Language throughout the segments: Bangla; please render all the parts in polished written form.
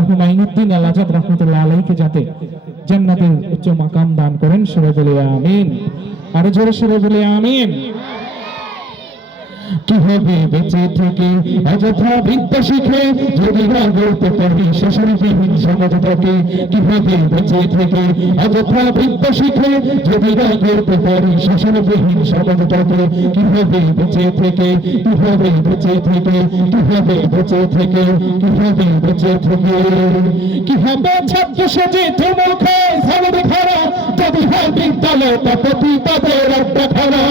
মরহুম আইনুদ্দিন আল আজাদ রাহমাতুল্লাহ আলাইহিকে যাতে জান্নাতের উচ্চ মাকাম দান করেন, সবাই বলে আমিন। আরো জোরে সবাই বলে আমিন। কিভাবে বেঁচে থেকে অযথা বিদ্যা শিখে যদি না গড়তে পারি শোষণবিহীন সমাজটাকে, কিভাবে বেঁচে থেকে অযথা বিদ্যা শিখে যদি না গড়তে পারি শোষণবিহীন সমাজটাকে, কিভাবে বেঁচে থেকে, কিভাবে বেঁচে থেকে, কিভাবে বেঁচে থেকে, কিভাবে বেঁচে থেকে, কিভাবে ছাত্র সেজে তুমুল খায় সমাজ খারা যদি হয় বিদ্যালয়টা প্রতি তাদের একটা খারা,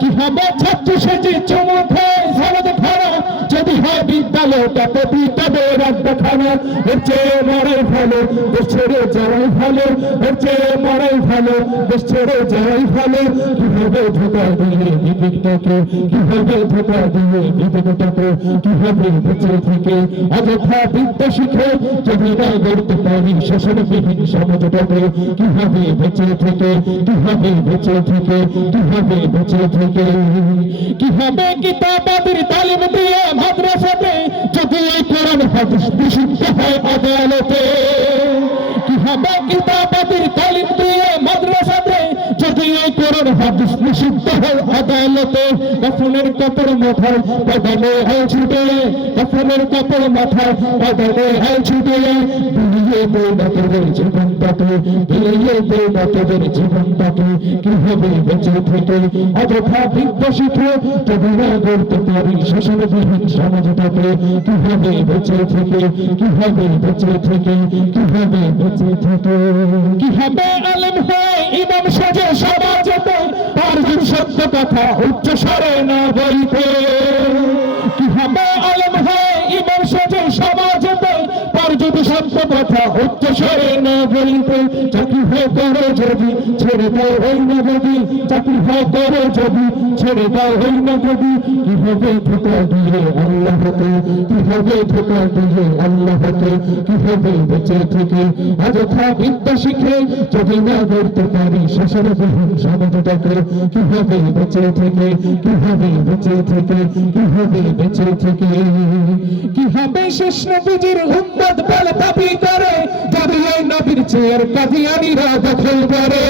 কিভাবে ছাত্র সেজে চুমু খায় সমাজ খারা যদি হয় বিদ্যালয়টা প্রতি তাদের একটা খানা, এর চেয়ে মরাই ভালো দেশ ছেড়ে যাওয়াই ভালো, এর চেয়ে মরাই ভালো দেশ ছেড়ে যাওয়াই ভালো, কিভাবে ধোঁকা দিয়ে বিবেকটাকে, কিভাবে ধোঁকা দিয়ে বিবেকটাকে, কিভাবে বেঁচে থেকে অযথা বিদ্যা শিখে যদি না গড়তে পারি শোষণবিহীন সমাজটাকে, কিভাবে বেঁচে থেকে, কিভাবে বেঁচে থেকে, কিভাবে বেঁচে থেকে, কিভাবে কিতাবাদের তালিম দিয়ে মাদ্রাসাতে যদি এই কোরআন হাদিস বিশুদ্ধ হয় আদালতে, কিভাবে কিতাবাদের তালিম দিয়ে মাদ্রাসাতে যদি এই কোরআন হাদিস বিশুদ্ধ হয় আদালতে, কাফনের কাপড় মাথায় বদলে হয় ছুটে, কাফনের কাপড় মাথায় বদলে হয় ছুটে, বিলিয়ে দেয় না তোদের জীবনটাকে, বিলিয়ে দেয় না তোদের জীবনটাকে, কিভাবে বেঁচে থেকে অযথা বিদ্যা শিখে যদি না গড়তে পারি শোষণবিহীন সমাজটাকে, কিভাবে বেঁচে থেকে, কিভাবে বেঁচে থেকে, কিভাবে বেঁচে থেকে, কিভাবে আলেম হয় ইমাম সাজে সমাজেতে তার সত্য কথা উচ্চ স্বরে না বলতে, কিভাবে আলেম হয় ইমাম সাজে সমাজেতে তার যদি সত্য কথা উচ্চ স্বরে না বলতে, চাকরি হয় করে যদি ছেড়ে দাও ওই না যদি, চাকরি হয় করে যদি ছেড়ে দাও ওই না যদি, কিভাবে ধোঁকা দিয়ে আল্লাহ হতে, কিভাবে ধোঁকা দিয়ে আল্লাহ হতে, কিভাবে বেঁচে থেকে অযথা বিদ্যা শিখে যদি না গড়তে পারি শোষণবিহীন সমাজটাকে, কিভাবে বেঁচে থেকে, কিভাবে বেঁচে থেকে, কিভাবে বেঁচে থেকে, কিভাবে শেষ নবীজির উম্মত বলে দাবি করে যদি এই নবীর চেয়ার কাদিয়ানীরা দখল করে,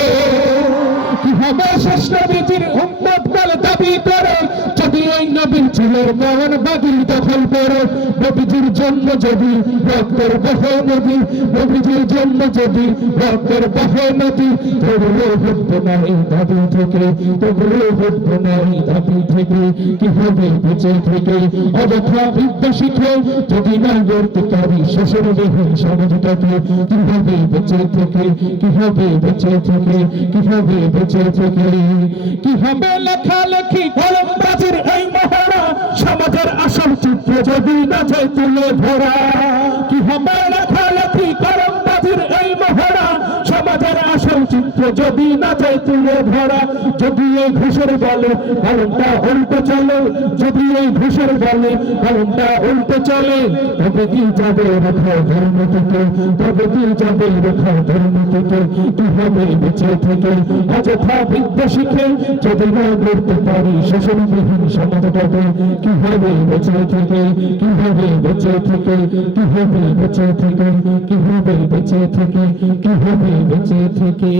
কিভাবে শেষ নবীজির উম্মত বলে দাবি করে যদি এই নবীর ছেলের মহান বাদী দখল করে, নবীজির জন্য যদি রক্তের বহ নদী, নবীজির জন্য যদি রক্তের বহ নদী, তবুও হতো না এই দাবি থেকে, তবুও হতো না এই দাবি থেকে, কিভাবে বেঁচে থেকে অযথা বিদ্যা শিখে যদি না গড়তে পারি শোষণবিহীন সমাজটাকে, কিভাবে বেঁচে থেকে, কিভাবে বেঁচে থেকে, কিভাবে বেঁচে থেকে, কিভাবে লেখালেখি কলমবাজির এই মহড়া সমাজের আসল চিত্র যদি না যায় তুলে ধরা, কিভাবে লেখালেখি কলমবাজির এই মহড়া সমাজের আসল চিত্র যদি না যায় তুলে ধরা, যদি এই ঘুষের বলে কলমটা উল্টে চলে, যদি এই ঘুষের বলে কলমটা উল্টে চলে, তবে কি যাবে রেখা ধর্ম থেকে, তবে কি যাবে রেখা ধর্ম থেকে, কিভাবে বেঁচে থেকে অযথা বিদ্যা শিখে যদি না গড়তে পারি শোষণবিহীন সমাজটাকে, কিভাবে বেঁচে থেকে, কিভাবে বেঁচে থেকে, কিভাবে বেঁচে থেকে, কিভাবে বেঁচে থেকে, কিভাবে বেঁচে থেকে।